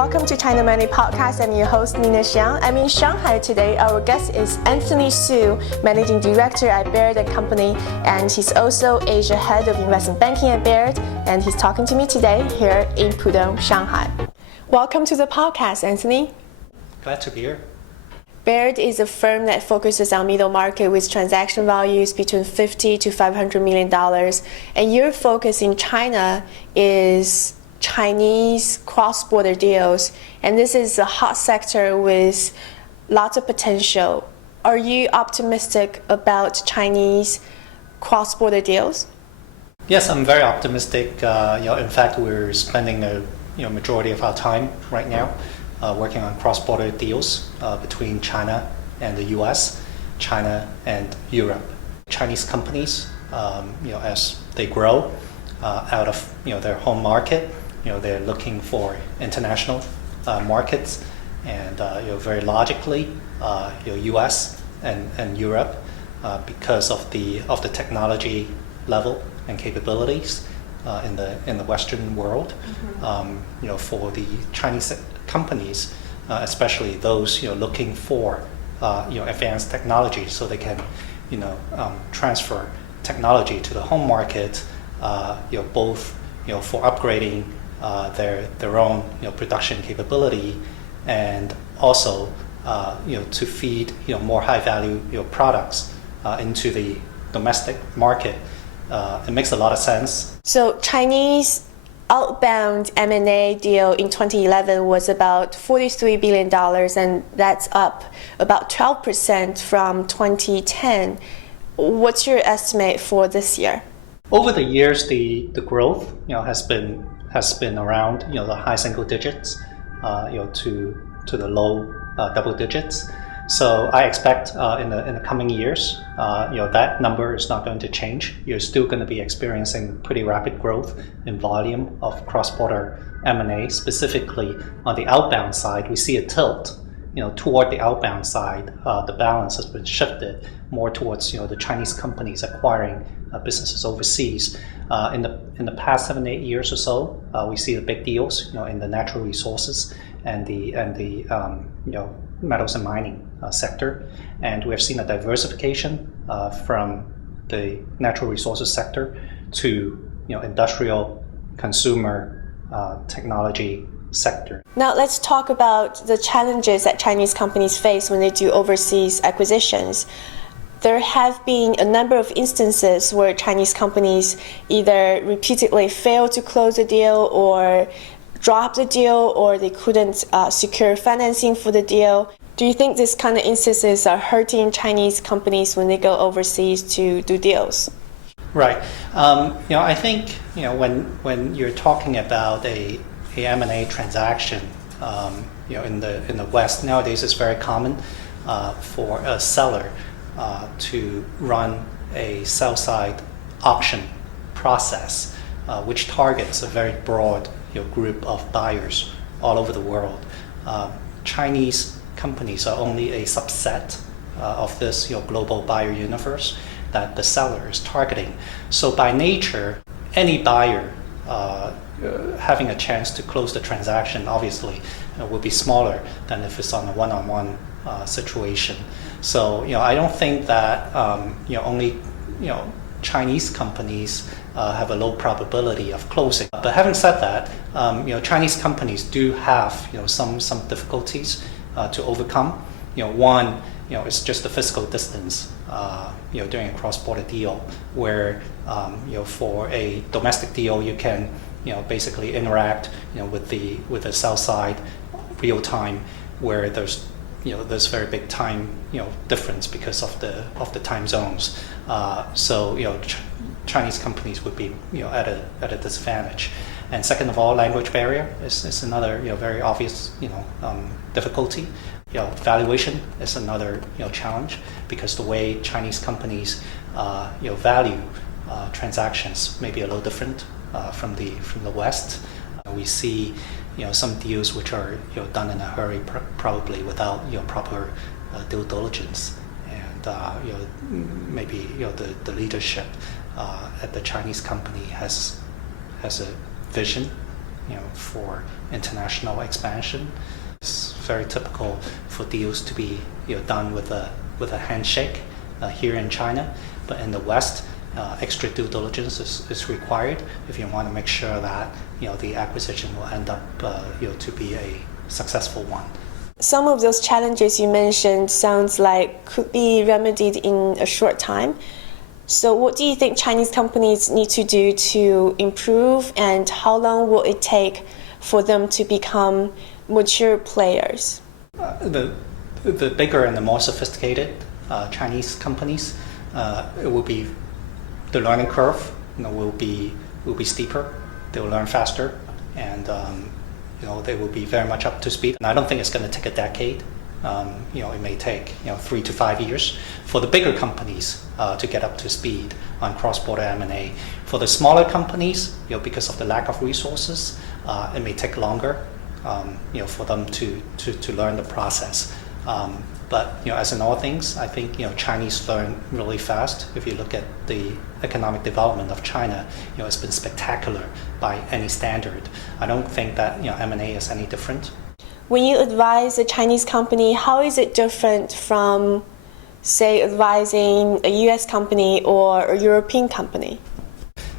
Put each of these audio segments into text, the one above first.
Welcome to China Money Podcast. I'm your host, Nina Xiang. I'm in Shanghai today. Our guest is Anthony Siu, Managing Director at Baird & Company, and he's also Asia Head of Investment Banking at Baird, and he's talking to me today here in Pudong, Shanghai. Welcome to the podcast, Anthony. Glad to be here. Baird is a firm that focuses on middle market with transaction values between $50 to $500 million, and your focus in China is Chinese cross-border deals, and this is a hot sector with lots of potential. Are you optimistic about Chinese cross-border deals? Yes, I'm very optimistic. In fact, we're spending a majority of our time right now working on cross-border deals between China and the U.S., China and Europe. Chinese companies, as they grow out of their home market, they're looking for international markets, and very logically, U.S. and Europe, because of the technology level and capabilities in the Western world. Mm-hmm. For the Chinese companies, especially those for advanced technology, so they can transfer technology to the home market, both for upgrading their own production capability, and also to feed more high value products into the domestic market. It makes a lot of sense. So Chinese outbound M&A deal in 2011 was about $43 billion, and that's up about 12% from 2010. What's your estimate for this year? Over the years, the growth has been around the high single digits to the low double digits. So I expect in the coming years, that number is not going to change. You're still going to be experiencing pretty rapid growth in volume of cross-border M&A. Specifically on the outbound side, we see a tilt toward the outbound side. The balance has been shifted more towards the Chinese companies acquiring businesses overseas. In the past 7-8 years or so, we see the big deals in the natural resources and the metals and mining sector, and we have seen a diversification from the natural resources sector to industrial, consumer, technology sector. Now let's talk about the challenges that Chinese companies face when they do overseas acquisitions. There have been a number of instances where Chinese companies either repeatedly fail to close a deal or drop the deal, or they couldn't secure financing for the deal. Do you think these kind of instances are hurting Chinese companies when they go overseas to do deals? Right. I think when you're talking about a M&A transaction, in the West nowadays, it's very common for a seller to run a sell-side auction process, which targets a very broad group of buyers all over the world. Chinese companies are only a subset of this global buyer universe that the seller is targeting. So by nature, any buyer having a chance to close the transaction obviously will be smaller than if it's on a one-on-one situation. So I don't think that only Chinese companies have a low probability of closing. But having said that, Chinese companies do have some difficulties to overcome. One, it's just the physical distance. During a cross-border deal, where for a domestic deal you can basically interact with the sell side real time, where there's very big time difference because of the time zones. So Chinese companies would be at a disadvantage. And second of all, language barrier is another very obvious difficulty. Valuation is another challenge, because the way Chinese companies value transactions may be a little different from the West. We see some deals which are done in a hurry, probably without proper due diligence, and maybe the leadership at the Chinese company has a vision for international expansion. It's very typical for deals to be done with a handshake here in China, but in the West, extra due diligence is required if you want to make sure that the acquisition will end up to be a successful one. Some of those challenges you mentioned sounds like could be remedied in a short time. So what do you think Chinese companies need to do to improve, and how long will it take for them to become mature players? The bigger and the more sophisticated Chinese companies, it will be the learning curve will be steeper. They will learn faster, and they will be very much up to speed. And I don't think it's going to take a decade. It may take 3 to 5 years for the bigger companies to get up to speed on cross-border M&A. For the smaller companies, because of the lack of resources, it may take longer for them to learn the process. But as in all things, I think Chinese learn really fast. If you look at the economic development of China, it's been spectacular by any standard. I don't think that M&A is any different. When you advise a Chinese company, how is it different from, say, advising a US company or a European company?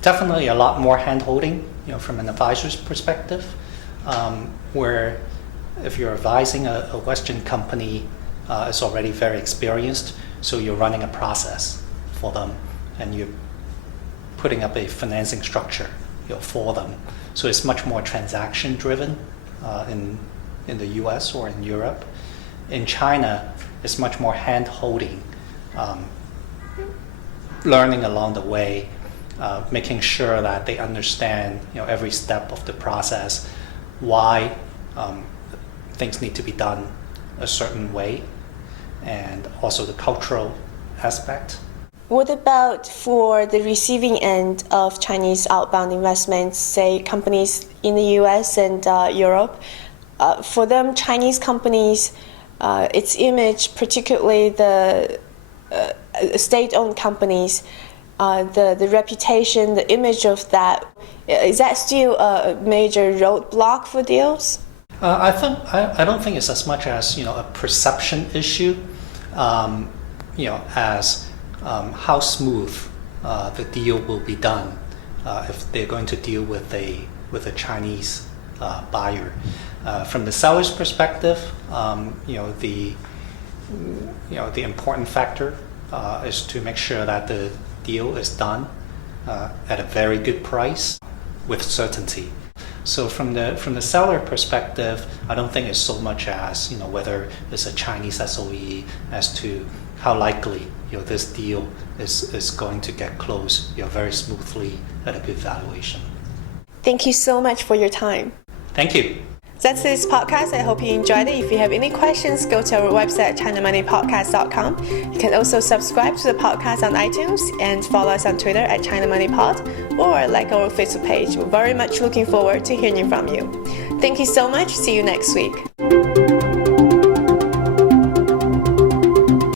Definitely a lot more hand-holding, from an advisor's perspective, where if you're advising a Western company, it's already very experienced, so you're running a process for them, and you're putting up a financing structure for them. So it's much more transaction-driven in the US or in Europe. In China, it's much more hand-holding, learning along the way, making sure that they understand every step of the process, why things need to be done a certain way, and also the cultural aspect. What about for the receiving end of Chinese outbound investments, say companies in the US and Europe? For them, Chinese companies, its image, particularly the state-owned companies, the reputation, the image of that, is that still a major roadblock for deals? I don't think it's as much as a perception issue, as how smooth the deal will be done if they're going to deal with a Chinese buyer. From the seller's perspective, the important factor is to make sure that the deal is done at a very good price with certainty. So from the seller perspective, I don't think it's so much as whether it's a Chinese SOE as to how likely this deal is going to get closed very smoothly at a good valuation. Thank you so much for your time. Thank you. That's this podcast. I hope you enjoyed it. If you have any questions, go to our website, ChinaMoneyPodcast.com. You can also subscribe to the podcast on iTunes and follow us on Twitter at ChinaMoneyPod, or like our Facebook page. We're very much looking forward to hearing from you. Thank you so much. See you next week.